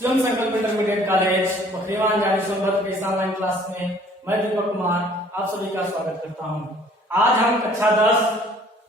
शिवम संकल्प intermediate college बखरीवान जारी सोनभद्र के इस ऑनलाइन क्लास में मैं दीपक कुमार आप सभी का स्वागत करता हूं। आज हम कक्षा 10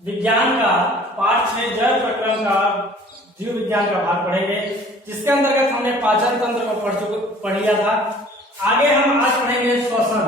विज्ञान का पाठ 6 जल प्रक्रम का जीव विज्ञान का भाग पढ़ेंगे, जिसके अंतर्गत हमने पाचन तंत्र को पढ़ लिया था। आगे हम आज पढ़ेंगे श्वसन।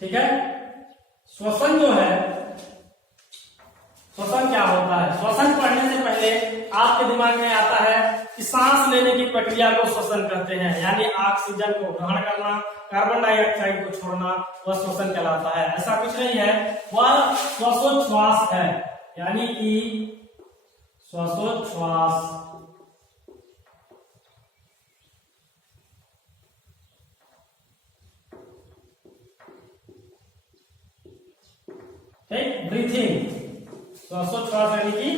ठीक है, श्वसन जो है, श्वसन क्या होता है? श्वसन पढ़ने से पहले आपके दिमाग में आता है कि सांस लेने की प्रक्रिया को श्वसन कहते हैं, यानी ऑक्सीजन को ग्रहण करना, कार्बन डाइऑक्साइड को छोड़ना, वह श्वसन कहलाता है। ऐसा कुछ नहीं है, वह श्वासोच्छ्वास है, यानी कि श्वासोच्छ्वास। ब्रीथिंग, श्वासोच्छ्वास यानी कि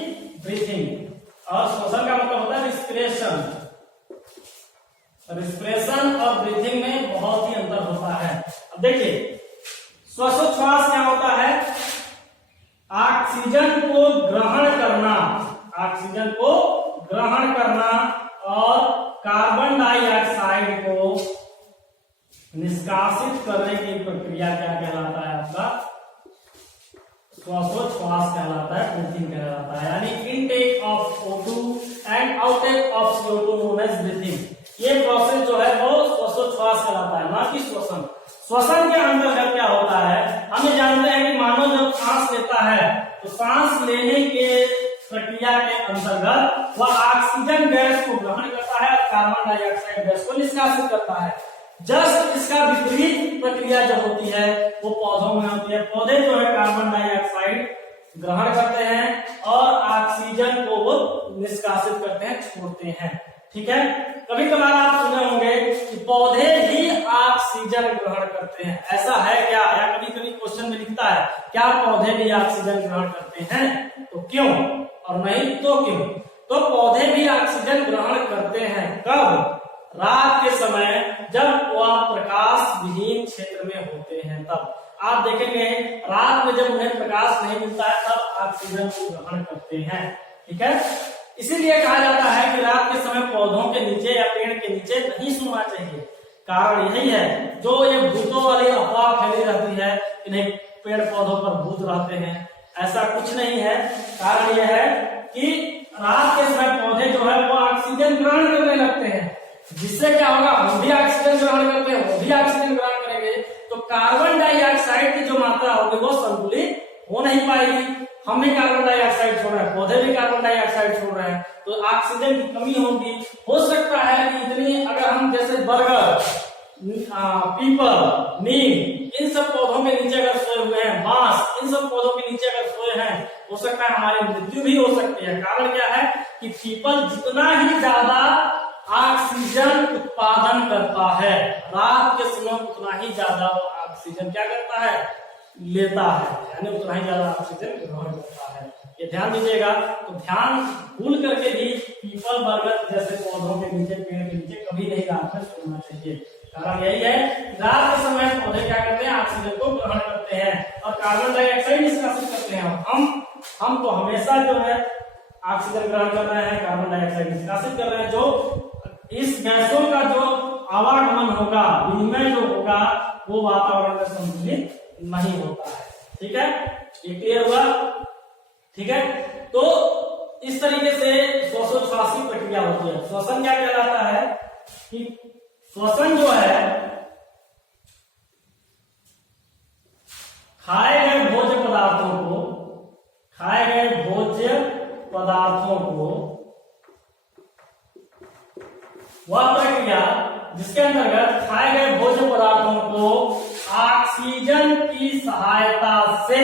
ब्रीथिंग। और श्वसन का मतलब होता है रिस्पिरेशन। रिस्पिरेशन और ब्रीथिंग में बहुत ही अंतर होता है। अब देखिए, श्वासोच्छ्वास क्या होता है? ऑक्सीजन को ग्रहण करना, ऑक्सीजन को ग्रहण करना और कार्बन डाइऑक्साइड को निष्कासित करने की प्रक्रिया क्या कहलाता है? आपका श्वासोच्छ्वास कहलाता है, ब्रीथिंग कहलाता है, यानी intake of O2 and outtake of CO2 known as breathing. ये प्रोसेस जो है वो श्वासोच्छ्वास कहलाता है, ना कि श्वसन। श्वसन के अंतर्गत क्या होता है? हम ये जानते हैं कि मानव जब सांस लेता है तो सांस लेने के प्रक्रिया के अंतर्गत वह ऑक्सीजन गैस को ग्रहण करता है और कार्बन डाइऑक्साइड गैस को निष्कासित करता है। जस्ट इसका विपरीत प्रक्रिया जो होती है वो पौधों में होती है। पौधे जो है कार्बन डाइऑक्साइड ग्रहण करते हैं और ऑक्सीजन को वो निष्कासित करते हैं, छोड़ते हैं। ठीक है, कभी कभार आप सुने होंगे कि पौधे भी ऑक्सीजन ग्रहण करते हैं, ऐसा है क्या? या कभी कभी क्वेश्चन में लिखता है क्या पौधे भी ऑक्सीजन ग्रहण करते हैं, तो क्यों, और नहीं तो क्यों? तो पौधे भी ऑक्सीजन ग्रहण करते हैं। कब? रात के समय जब वह प्रकाश विहीन क्षेत्र में होते हैं, तब आप देखेंगे रात में जब उन्हें प्रकाश नहीं मिलता है तब ऑक्सीजन को ग्रहण करते हैं। ठीक है, इसीलिए कहा जाता है कि रात के समय पौधों के नीचे या पेड़ के नीचे नहीं सोना चाहिए। कारण यही है, जो ये भूतों वाली अफवाह फैली रहती है कि नहीं पेड़ पौधों पर भूत रहते हैं, ऐसा कुछ नहीं है। कारण यह है कि रात के समय पौधे जो है वो ऑक्सीजन ग्रहण करने लगते हैं, जिससे क्या होगा? हम भी ऑक्सीजन ग्रहण करते हैं, वो भी ऑक्सीजन ग्रहण करेंगे, तो कार्बन डाइऑक्साइड की जो मात्रा होगी वो संतुलित हो नहीं पाएगी। हम भी कार्बन डाइऑक्साइड छोड़ रहे हैं, पौधे भी कार्बन डाइऑक्साइड छोड़ रहे हैं, तो ऑक्सीजन की कमी होगी। हो सकता है कि इतनी, अगर हम जैसे बरगद, पीपल, नीम, इन सब पौधों के नीचे अगर सोए हुए हैं, बांस, इन सब पौधों के नीचे अगर सोए हैं, हो सकता है हमारी मृत्यु भी हो सकती है। कारण क्या है कि पीपल जितना ही ज्यादा ऑक्सीजन उत्पादन करता है, रात के समय उतना ही ज्यादा वो ऑक्सीजन क्या करता है? लेता है, यानी उतना ही ज्यादा ऑक्सीजन ग्रहण करता है। ये ध्यान दीजिएगा। तो ध्यान भूल करके भी पीपल, बरगद जैसे पौधों के नीचे, पेड़ के नीचे कभी नहीं रात में सोना चाहिए। कारण यही है, रात के समय पौधे क्या करते हैं? ऑक्सीजन को ग्रहण करते हैं और कार्बन डाइऑक्साइड निष्कासित करते हैं। हम तो हमेशा जो है ऑक्सीजन ग्रहण कर रहे हैं, कार्बन डाइऑक्साइड निष्कासित कर रहे हैं। जो इस गैसों का जो आवागमन होगा, विनिमय जो होगा, वो वातावरण में संतुलित नहीं होता है। ठीक है, ये क्लियर हुआ? ठीक है, तो इस तरीके से श्वासोच्छ्वास की प्रक्रिया होती है। श्वसन क्या कहलाता है कि श्वसन जो है खाए गए भोज्य पदार्थों को वह प्रक्रिया जिसके अंतर्गत खाए गए भोज्य पदार्थों को ऑक्सीजन की सहायता से,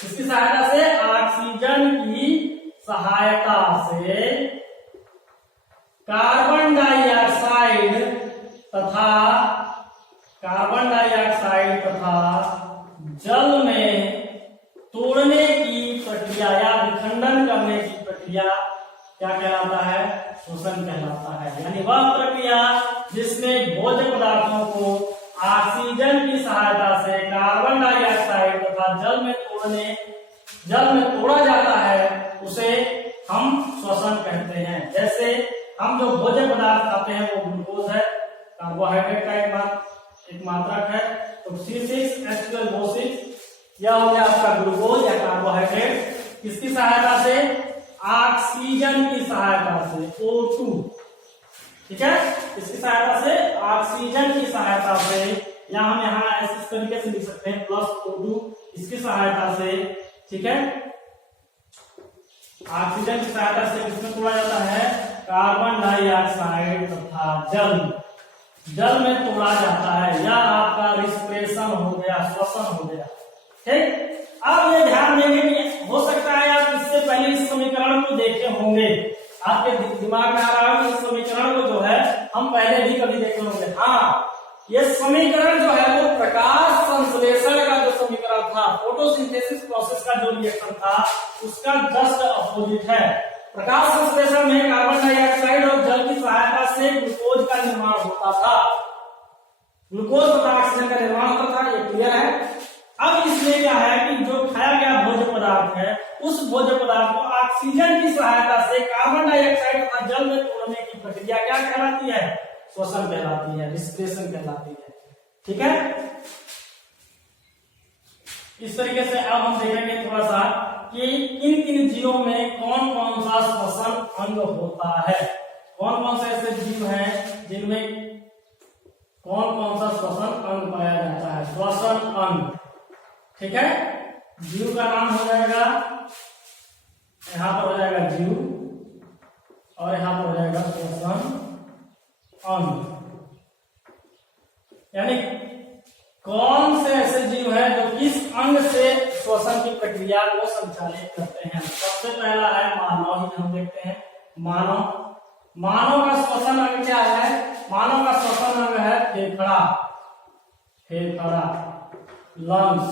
किसकी सहायता से? ऑक्सीजन की सहायता से कार्बन डाइऑक्साइड तथा जल में तोड़ने की प्रक्रिया या विखंडन करने की प्रक्रिया क्या कहलाता है? श्वसन कहलाता है। यानी वह प्रक्रिया जिसमें भोज्य पदार्थों को ऑक्सीजन की सहायता से कार्बन डाइऑक्साइड तथा जल में तोड़ा जाता है, उसे हम श्वसन कहते हैं। जैसे हम जो भोज्य पदार्थ खाते हैं वो ग्लूकोज है, कार्बोहाइड्रेट का एक मात्रक है। तो C6H12O6 यह हो गया आपका ग्लूकोज या कार्बोहाइड्रेट। किसकी सहायता से? ऑक्सीजन की सहायता से, O2। ठीक है, इसकी सहायता से, ऑक्सीजन की सहायता से, या हम यहाँ इस तरीके से लिख सकते हैं +O2 इसकी सहायता से। ठीक है, ऑक्सीजन की सहायता से किसमें तोड़ा जाता है? कार्बन डाइऑक्साइड तथा जल में तोड़ा जाता है। यह आपका रिस्पिरेशन हो गया, श्वसन हो गया। ठीक, अब ये ध्यान देंगे कि हो सकता है आप इससे पहले इस समीकरण को देखे होंगे, आपके दिमाग में आ रहा है इस समीकरण को जो है हम पहले भी कभी देखे होंगे। हाँ, ये समीकरण जो है वो प्रकाश संश्लेषण का जो समीकरण था, फोटोसिंथेसिस प्रोसेस का जो रिएक्शन था उसका जस्ट अपोजिट है। प्रकाश संश्लेषण में कार्बन डाइऑक्साइड और जल की सहायता से ग्लूकोज का निर्माण होता था, ग्लूकोज तथा ऑक्सीजन का निर्माण होता था, ये क्लियर है। अब इसमें क्या है कि जो खाया गया भोज्य पदार्थ है उस भोज्य पदार्थ को ऑक्सीजन की सहायता से कार्बन डाइऑक्साइड तथा जल में तोड़ने की प्रक्रिया क्या कहलाती है? श्वसन कहलाती है, रिस्पिरेशन कहलाती है। ठीक है, इस तरीके से अब हम देखेंगे थोड़ा सा कि किन किन जीवों में कौन कौन सा श्वसन अंग होता है, कौन कौन से ऐसे जीव हैं जिनमें कौन कौन सा श्वसन अंग पाया जाता है। श्वसन अंग, ठीक है, जीव का नाम हो जाएगा, यहां पर हो जाएगा जीव और यहां पर हो जाएगा श्वसन अंग। यानी कौन से ऐसे जीव हैं जो किस अंग से श्वसन की प्रक्रिया को संचालित करते हैं। सबसे पहला है मानव, ही हम देखते हैं मानव का श्वसन अंग क्या है? मानव का श्वसन अंग है फेफड़ा, लंग्स।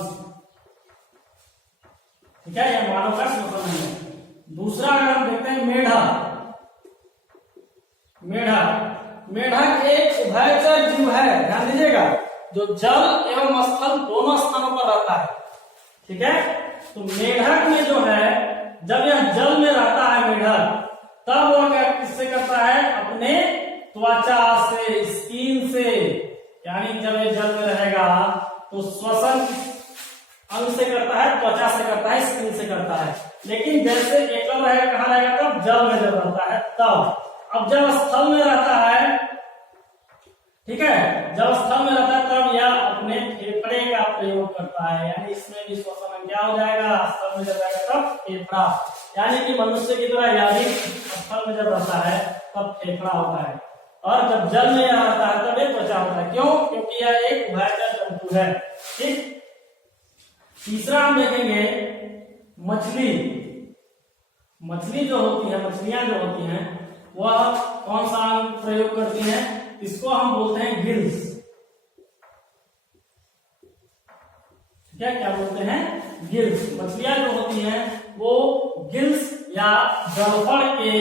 ठीक है, यह मानव का श्वसन अंग है। दूसरा अगर हम देखते हैं मेढक एक उभयचर जीव है, ध्यान दीजिएगा, जो जल एवं स्थल दोनों स्थानों पर रहता है। ठीक है, तो मेढक में जो है जब यह जल में रहता है मेढक, तब वह क्या किससे करता है? अपने त्वचा से, स्किन से। यानी जब ये जल में रहेगा तो श्वसन अंग से करता है, त्वचा से करता है, स्किन से करता है। लेकिन जैसे एकल रहेगा, कहां रहेगा? तब जल में जब रहता है तब। अब जब स्थल में रहता है, ठीक है, जब स्थल में रहता है तब यह अपने फेफड़े का प्रयोग करता है। यानी इसमें भी श्वसन क्या हो जाएगा? स्थल में जब रहेगा तब फेफड़ा। यानी कि मनुष्य की तरह यह भी स्थल में जब रहता है तब फेफड़ा होता है, और जब जल में रहता है तब ये त्वचा होता है। क्यों? क्योंकि यह एक उभयचर जंतु है। ठीक, तीसरा हम देखेंगे मछली जो होती है, मछलियां जो होती हैं वह कौन सा अंग प्रयोग करती हैं? इसको हम बोलते हैं गिल्स। क्या बोलते हैं? गिल्स। मछलियां जो होती हैं वो गिल्स या गलफड़ के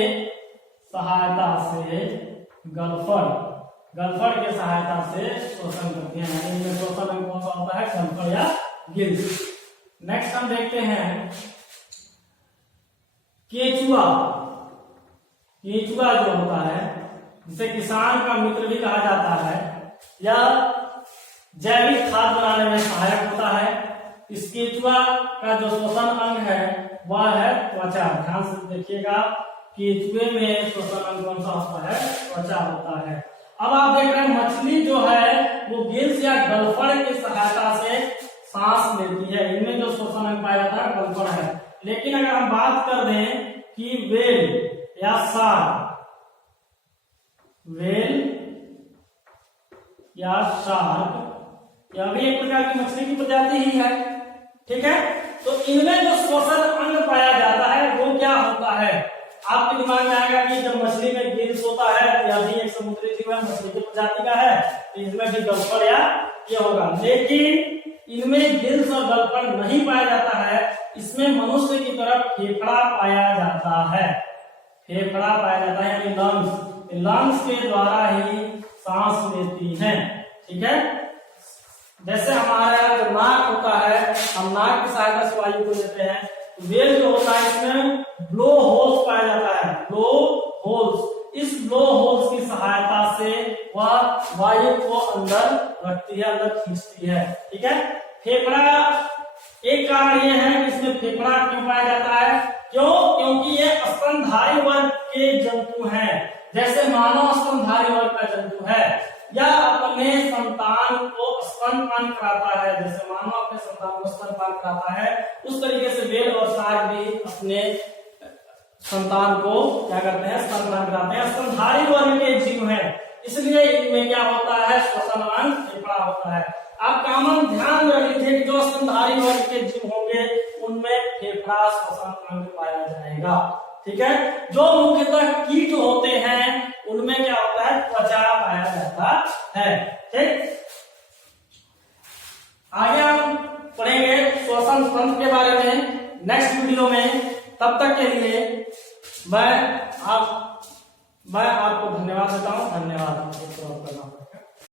सहायता से, गलफड़ के सहायता से श्वसन करती हैं। इनमें श्वसन अंग कौन सा होता है? गलफड़ या गिल्स। नेक्स्ट हम देखते हैं केचुआ जो होता है, जिसे किसान का मित्र भी कहा जाता है, यह जैविक खाद बनाने में सहायक होता है। इस केचुआ का जो श्वसन अंग है वह है त्वचा। ध्यान से देखिएगा, केचुए में श्वसन अंग कौन सा होता है? त्वचा होता है। अब आप देख रहे हैं मछली जो है वो गिल्स या गलफड़ की सहायता से सांस लेती है। इनमें जो श्वसन अंग पाया जाता है गलफड़ है। लेकिन अगर हम बात कर दें कि वेल या शार्क, यह भी एक प्रकार की मछली की प्रजाति ही है। ठीक है, तो इनमें जो श्वसन अंग पाया जाता है वो क्या होता है? आपके दिमाग में आएगा कि जब मछली में गिल्स होता है, यह भी एक समुद्री जीव है, मछली की प्रजाति का है, तो इसमें भी गलफड़ या ये होगा। लेकिन इनमें गिल्स और गलफड़ नहीं पाया जाता है। इसमें मनुष्य की तरफ फेफड़ा पाया जाता है, यानी लंग्स के द्वारा ही सांस लेती हैं। ठीक है, जैसे हमारा जो नाक होता है, हम नाक की सहायता से वायु को लेते हैं, वेल जो होता है इसमें ब्लो होल्स पाया जाता है, ब्लो होल्स। इस ब्लो होल्स की सहायता से वह वायु को अंदर रखती है, अंदर खींचती है। ठीक है। फेफड़ा, एक कारण यह है कि इसमें फेफड़ा क्यों पाया जाता है, क्योंकि ये स्तनधारी वर्ग के जंतु हैं। जैसे मानव स्तनधारी वर्ग का जंतु है, या अपने संतान को स्तनपान कराता है, जैसे मानव अपने संतान को स्तनपान कराता है, उस तरीके से वेल और साग भी अपने संतान को क्या करते हैं, स्तनपान कराते हैं। स्तनधारी वर्ग के जीव हैं, इसलिए इनमें क्या होता है, श्वसन अंग फेफड़ा होता है। आप कॉमन ध्यान रख लीजिए कि जो स्तनधारी वर्ग के जीव होंगे उनमें फेफड़ा श्वसन अंग पाया जाएगा। ठीक है। जो मुख्यतः कीट होते हैं उनमें क्या होता है, त्वचा पाया जाता है। ठीक। आगे हम पढ़ेंगे श्वसन तंत्र के बारे में नेक्स्ट वीडियो में। तब तक के लिए मैं आपको धन्यवाद देता हूं। धन्यवाद।